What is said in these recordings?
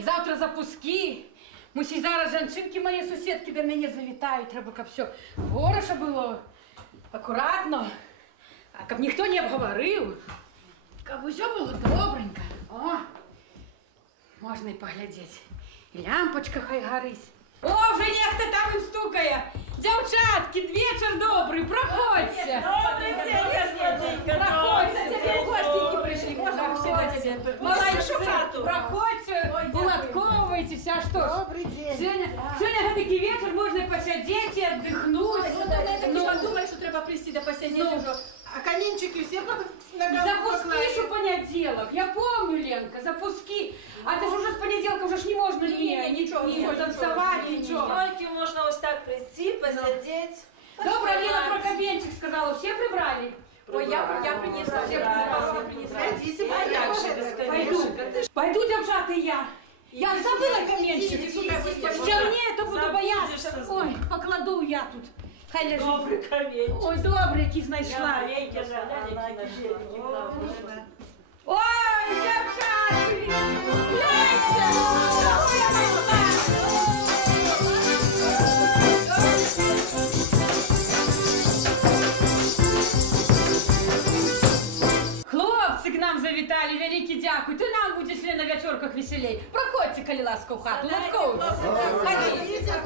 Ой, завтра запуски. Мусі зараз жанчинки мої сусідки до мене завітають. Треба, щоб все хорошо було, акуратно. А щоб ніхто не обговорив. Щоб все було добренько. О, можна і поглядіти. І лямпочка хай горить. О, вже нехто там їм стукає. Дівчатки, вечір добрий, проходьте. Добрий день, Ясненька. Проходьте, гостеньки прийшли. Можна всього тебе. Молодцы. Проходьте, уладковывайтесь, а что ж. Добрый день. Сегодня такий вечір, можна посидіти і віддихнути. Я подумала, що треба прийти да посидіти уже. А камінчики всі на голову Запуски ж у понеділок. Я помню, Ленка, запуски. А ти ж уже з понеділка вже ж не можна нічого танцювати, нічого. Тільки можна ось так прийти, посидіти. Добре, Лена Прокопенчик сказала, всі прибрали? Ой, я принесла, я принесла. Идите, А як же без камінчика? Пойду, дівчата, я. Я забыла каменчик. Стемнее, то буду бояться. Ой, покладу я тут. Хай лежить. Добрий камінчик. Ой, добрый, який знайшла. Ой, дівчатки, гляньте, кого я знайшла. Хлопці к нам завітали, великий дякую. Ти нам будеш на вечірках веселей. Проходьте, коли ласка, в хату. Ласково. Ходіть. Ходите,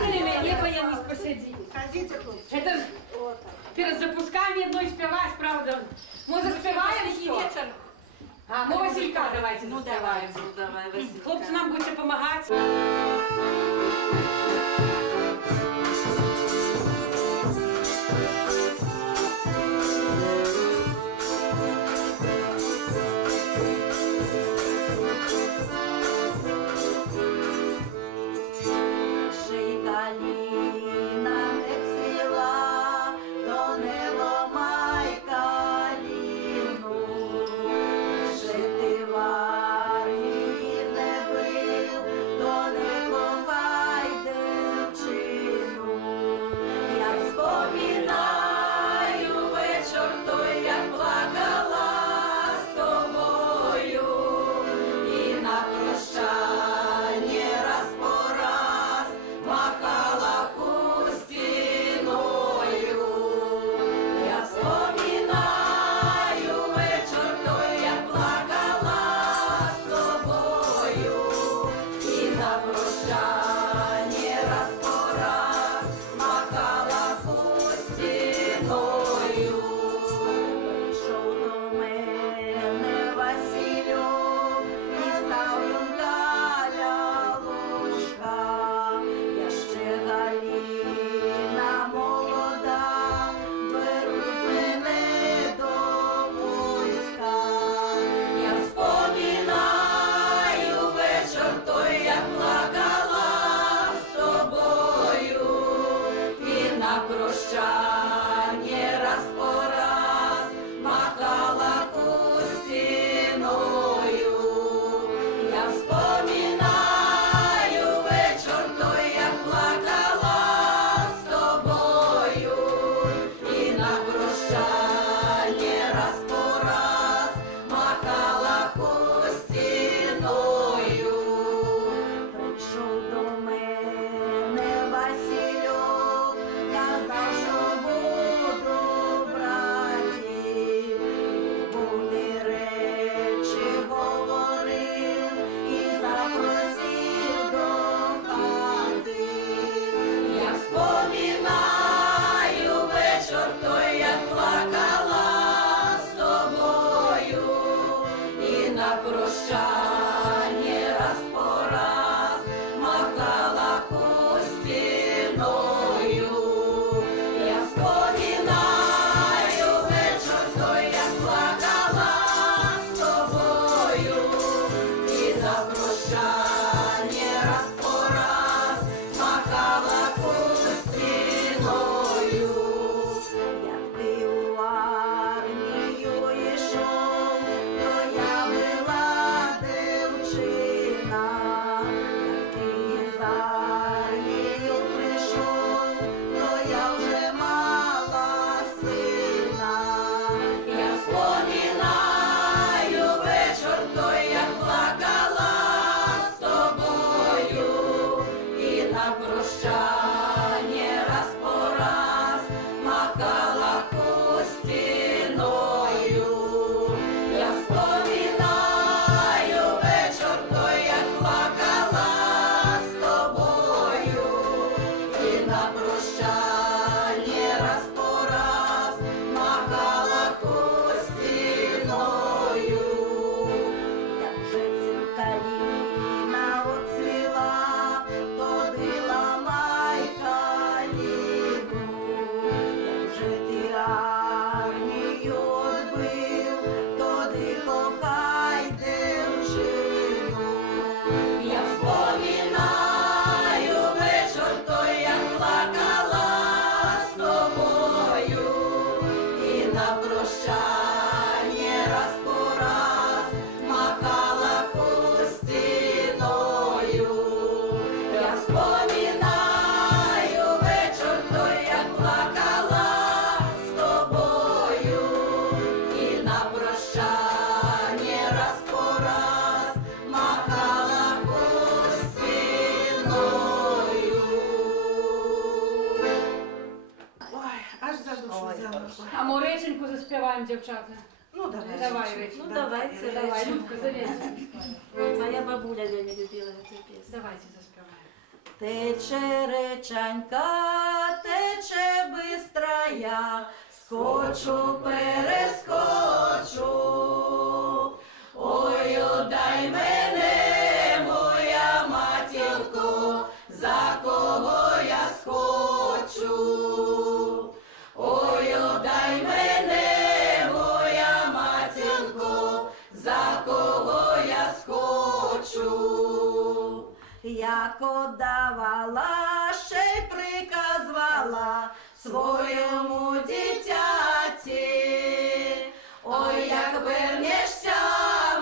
коли мене, бо я не посиді. Ходите, хлопцы. Это ж перед запусками одной спевать, правда. Мы заспеваем вечер. А, мы Василька давайте заспеваем. Давай, Василька. Хлопцы, нам будете помогать. заспіваємо, дівчата. Ну, давай. Давай, Речі. Ну, давайте, Давай, Речі. Любка, заведь. Моя бабуля Леня любила эту песню. Давайте заспіваємо. Тече речанька, тече бистрая, скочу, перескочу. Ой, дай мене, моя матінко, за кого я схочу. Ой, дай мене, моя матінко, за кого я схочу. Як отдавала, ще й приказувала своєму дитяті. Ой, як вернешся,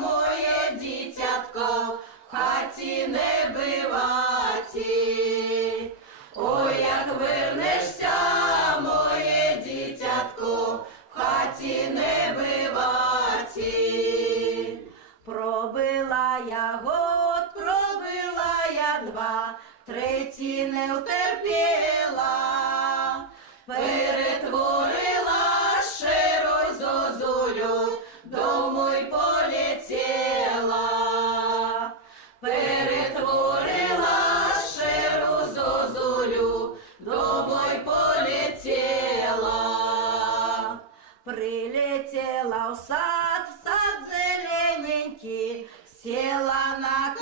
моє дитятко, в хаті не биваті. Ой, як вернешся, моє дитятко, в хаті не биваті. Пробила я год, пробила я два, третій не втерпіла. Перетворила широй зозулю, домой полетіла. Перетворила ширу зозулю, домой полетіла. Прилетіла в сад зелененький, села на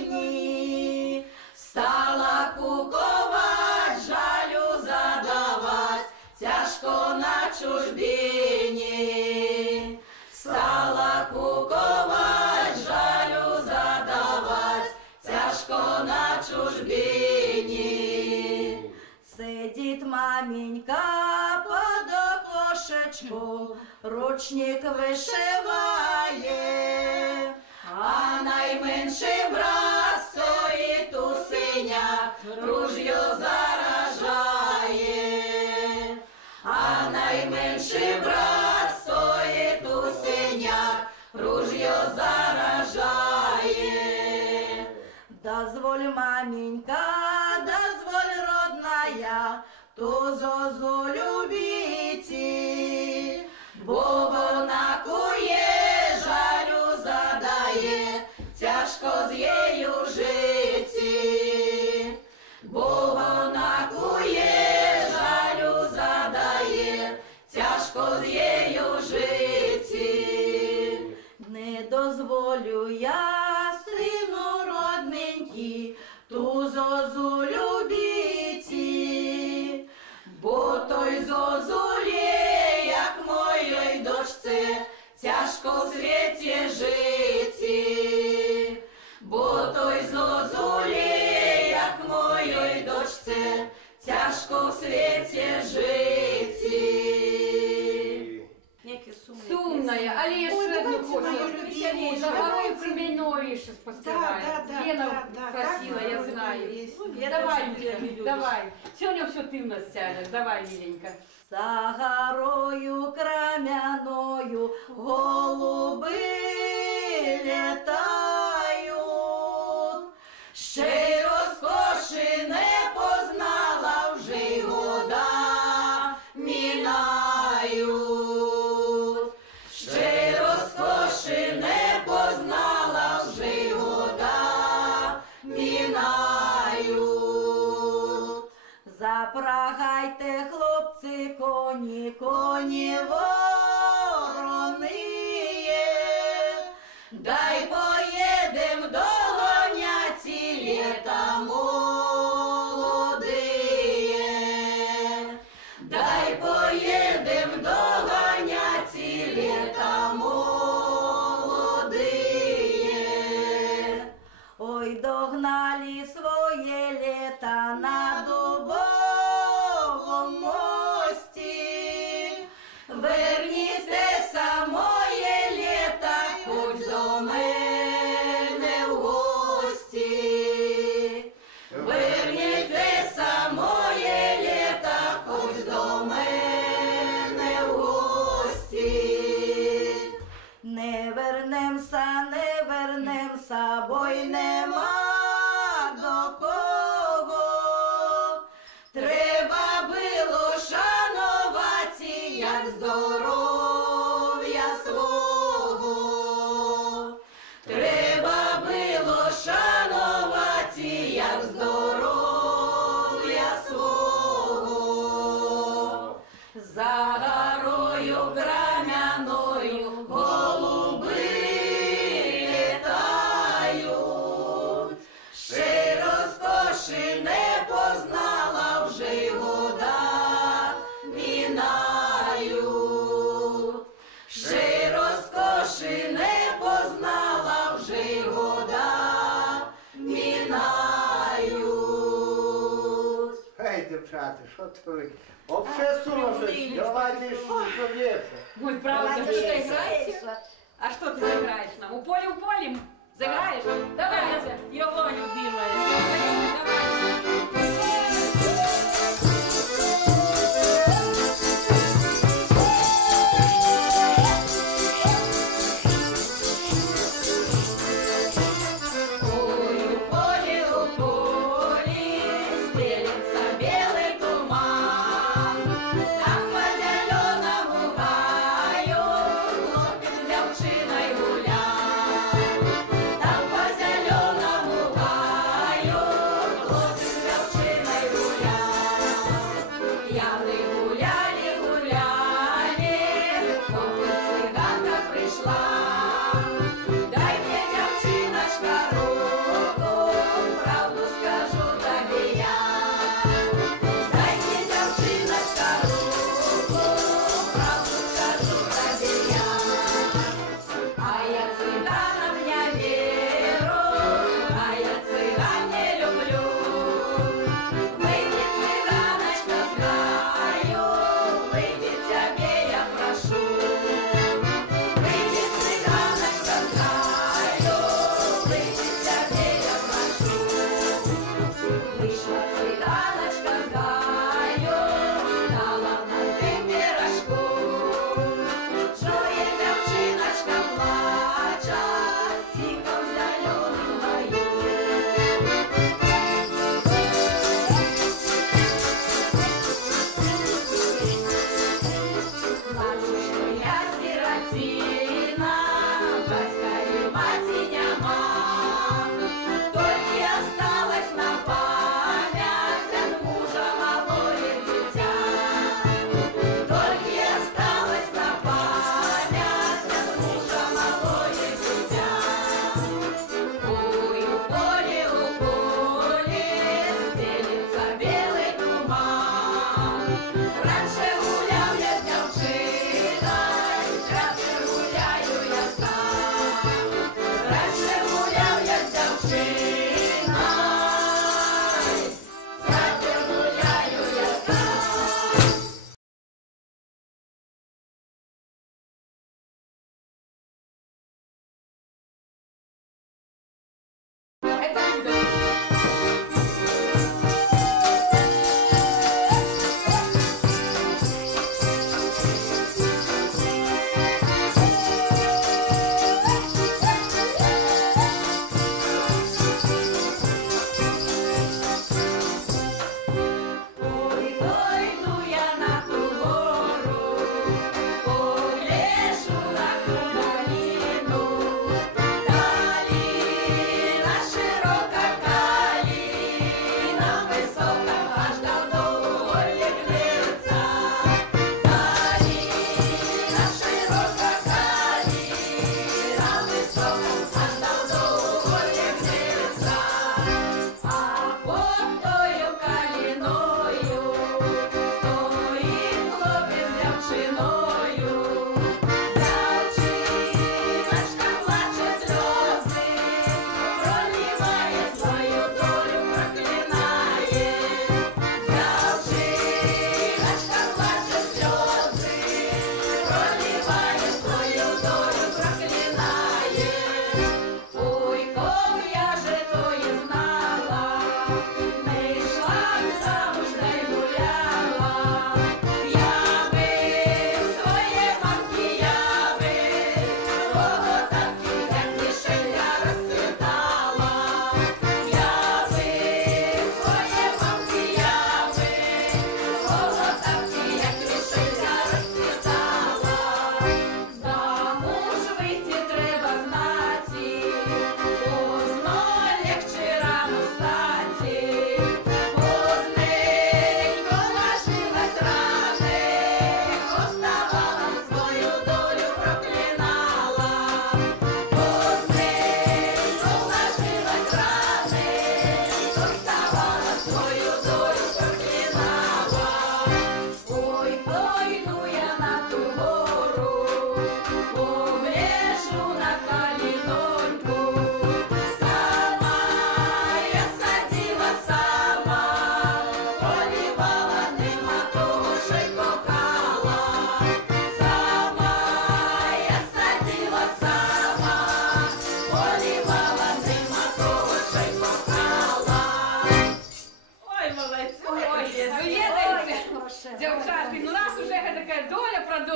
коліні, стала куковать, жалю задавать, тяжко на чужбині. Стала куковать, жалю задавать, тяжко на чужбині. Сидить маменька под окошечком, ручник вишиває, а найменший брат стоїть у синях, ружьо заражає. А найменший брат стоїть у синях, ружьо заражає. Дозволь, маменька, дозволь, родная, ту зозу любити, бо вона кує, жалю задає, тяжко з нею жити. Бо вона кує, жалю задає, тяжко з нею жити. Не дозволю я, сину родненький, ту зозу любити, бо той зозулі, як моїй дочці, тяжко в світі жити. Бо той зозулі, як моїй дочці, тяжко в світі жити. Сумная, але я Ой, ще одну давайте хочу. мою любимую, Заговори давайте. про меня новейше поспеваем. Лена просила, я знаю. Давай, Миленька, давай. Сегодня все ты у нас тянешь. Давай, Миленька. За горою крамяною голуби літають, ще й розкоші не познала, вже й года мінають. Ще й розкоші не познала, вже й года мінають. Запрагайте, хлопці, коні, коні ворониє, дай поїдем догонять ці літа молодиє. Дай поїдем догонять ці літа молодиє. Ой, догнали своє літа на Дубовому мості. Верніться моє літа, хоч до мене в гості. Верніться моє літа, хоч до мене в гості. Не вернемся, не вернемся, бо й нема до кого. Треба було шанувати, як здорово. играть. Что ты? Вообще сумасшедший. Давайте что-то. Ой, правда, Давайте что заиграете. А что ты заиграешь нам? У поля заиграешь? Давайте, его любимая. Давайте. Ой, у поле стелется белый туман, там по зеленому гаю хлопец с девчиной гулял, там по зеленому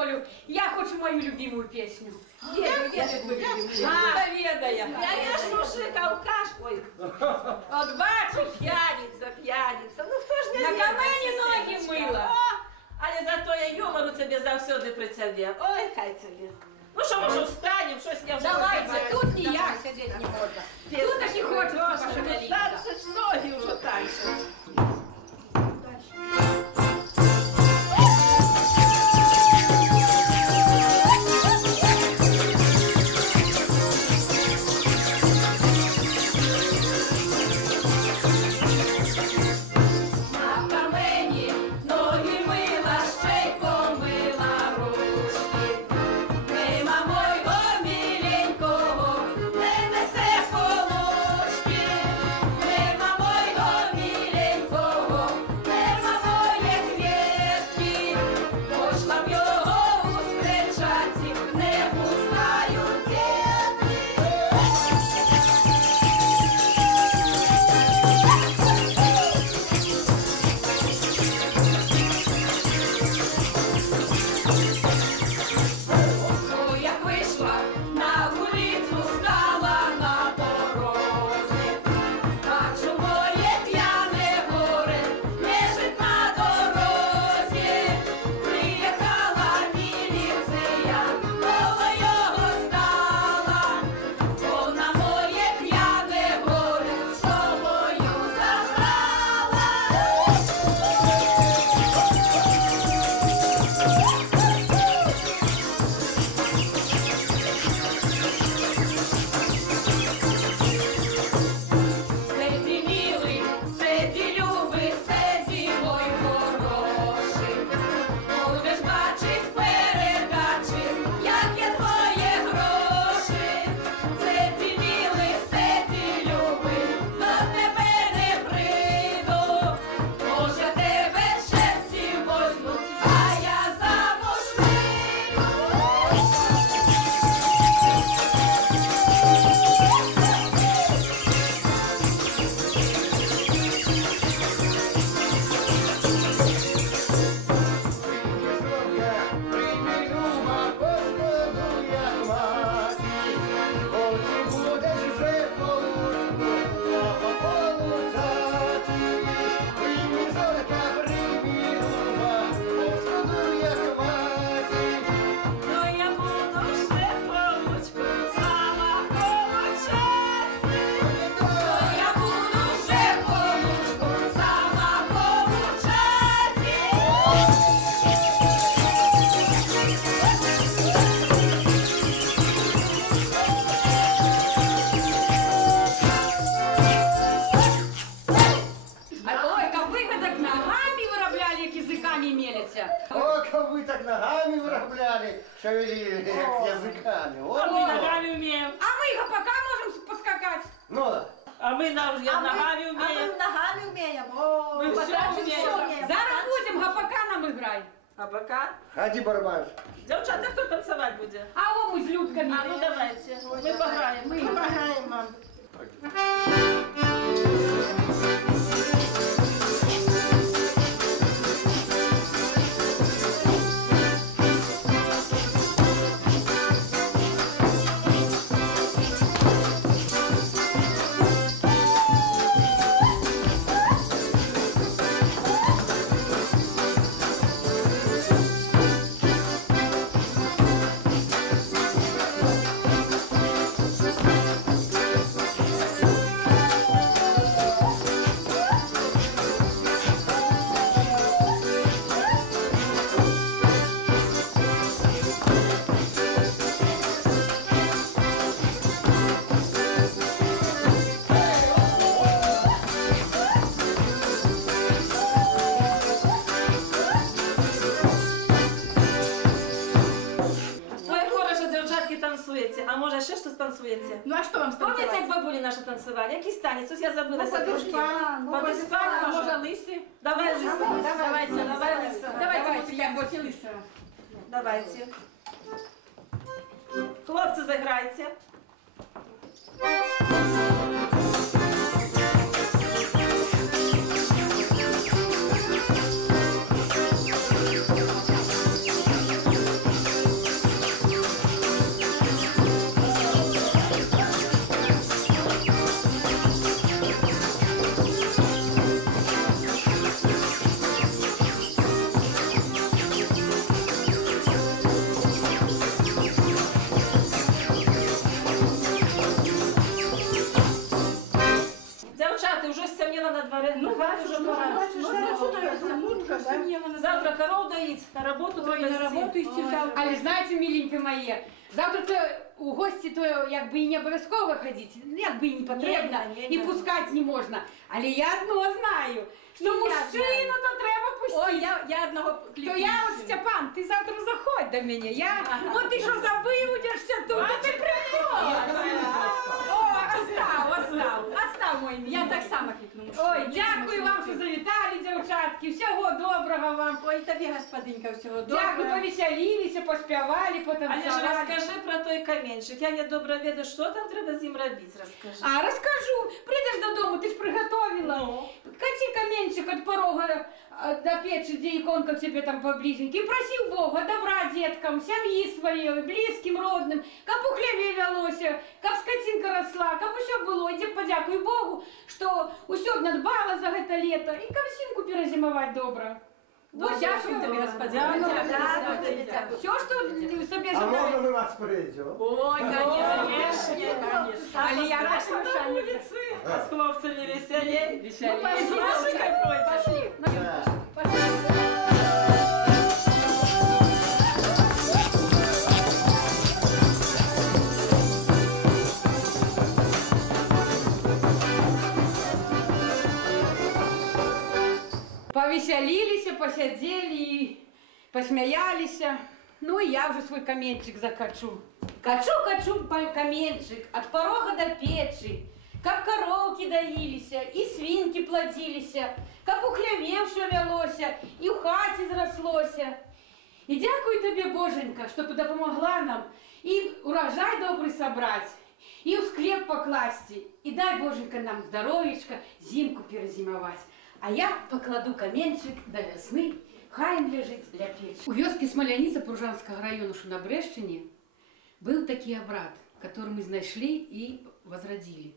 веселю. Я хочу мою любимую песню. Где твою любимую? Поведає. Я ж мужик, алкаш. Ой, от бачу, п'яниця. Ну хто ж не На з'їде, камені ноги сестричка? мила. О, але зато я юмору тебе завсюди при собі. Ой, хай собі. Ну що, може, встанем, щось я вже Давайте, розібраю. тут не я сидеть не можно. Тут так не хочется пошевелиться. Так, це ж ноги вже танчать. На камені ноги мила, ще й помила ручки. Мимо мойго міленького не несе полушки. Мимо мойго міленького, мимо моє квітки. Пошла б його устречати, не пускаю дітки. О, як вийшла на вулицю, стала на дорозі. Бачу, моє п'яне горе лежить на дорозі. Приїхала міліція, коло його стала. Вона моє п'яне горе з собою забрала. Сиді, милий, сиді, любий, сиді, мой хороший. Будеш бачить передачі, як є твої гроші. Сиді, милий, сиді, любий, до тебе не прийду. Може, тебе шепці возьму, а я замуж вийду. Ну я буду ще получку сама получати. Ну я буду ще получку сама получати. Ой, как вы так ногами виробляли, як язиками мелиться. О, как вы так ногами виробляли, шевелили, як язиками. А ми ногами вміємо. А мы гопака можем поскакать. Ну да. А ми ногами вміємо. ногами умеем. О, Мы всё потратить умеем. всё умеем. Зараз будем гопака нам играть. А пока. Ходи, барабан. Дівчата, хто танцювати буде? А о, мы с Людками. А ну давайте, ми пограємо. Мы помогаем вам. танцюється, а може ще щось танцюється? Ну а что вам Пам'ятаєте, станцевать? як бабулі наші танцювали? Якийсь танець? Ось я забилася Ну, трошки. подиспан, Подиспан, а може? може лиси? Давай, Лиса. Давайте, давай, Лиса. Давайте, я больше лиса. Давайте. Хлопці, заграйте. хаты, уже стемнело на дворе. Ну, хаты бачиш, уже ну, пора. бачиш, Ну, зараз ну, що таке, мутка, да? завтра коров доить, на работу Ой, треба на роботу йти. йти завтра. Але знаєте, міленькі мої, завтра то у гості то якби і не обов'язково ходити, якби і не потрібно, Ні, і пускати не можна. Але я одно знаю, що мужчину то треба пустити. Ой, я одного То я от, Степан, ти завтра заходь до мене. Я... От ти що забудешся тут, то ти приходь. О, остав мой мій. Я так само кликну. Ой, дякую вам, що завітали, дівчатки. Всього доброго вам. Ой, тобі, господинка, всього Дякую, доброго. повеселилися, поспівали, Але ж потанцювали. розкажи про той камінчик. Я не добре веду, що там треба з ним робити, розкажи. А, розкажу. Прийдеш додому, ти ж приготовила. Ну. Кати каменчик от порога до печи, где иконка к тебе там поблизенько, и проси Бога добра деткам, семьи своей, близким, родным, как у хлебе велося, как скотинка росла, как все было. Иди подякуй Богу, что усё надбала за это лето, и ковсинку перезимовать добро. Дякую тобі, господинка. Дякую тобі, дякую. Все, что собі А желаєш. можна ми вас прийдемо? Ой, конечно. Але я А страшно наша на улице, а с хлопцами веселей. Веселей. Ну, пошли, пошли, какой Пошли. Так. Повеселились, посидели и посмеялись. Ну и я уже свой каменчик закачу. Качу каменчик от порога до печи, как коровки доились, и свинки плодились, как у хлеве все велося, и в хаті зрослося. И дякую тебе, Боженька, что ты допомогла нам и урожай добрый собрать, и в склеп покласть, и дай, Боженька, нам здоровечко зимку перезимовать. А я покладу каменчик до весны, хай он лежит для печи. У вёски Смоляница Пружанского района, что на Брешчине, был такий обряд, который мы знайшли и возродили.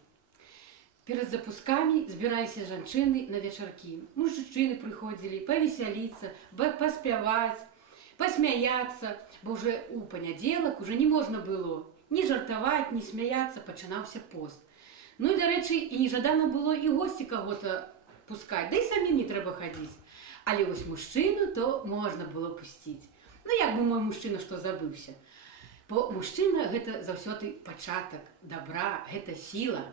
Перед запусками збиралися жанчини на вечерки. Мужчины приходили повеселиться, поспевать, посмеяться, бо вже у понеділок уже не можна було ні жартувати, ні сміятися, починався пост. Ну і, до речі, і нежадано було і гості кого-то пускати, да й самим не треба ходити. Але ось мужчину то можна було пустити. Ну як би мой мужчина що забився. Бо мужчина гэта заўсёды пачатак добра, гэта сила.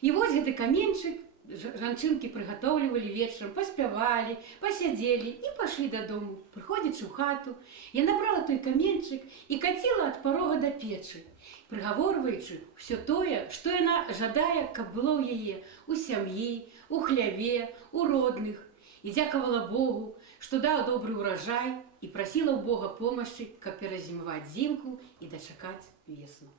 І вось гэты каменчик жанчынкі прыгатоўлівалі вечарам, паспявалі, пасядзелі і пашлі дадому. Прыходзячы ў хату, я набрала той каменчик і каціла ад парога да печы, прыгаворваючы ўсё тое, што яна жадае, каб было ў яе у сям'і, у хляве, у родных. І дзякавала Богу, што даў добры ўражай, і прасіла ў Бога помощи, каб перазімаваць зімку і дачакаць весну.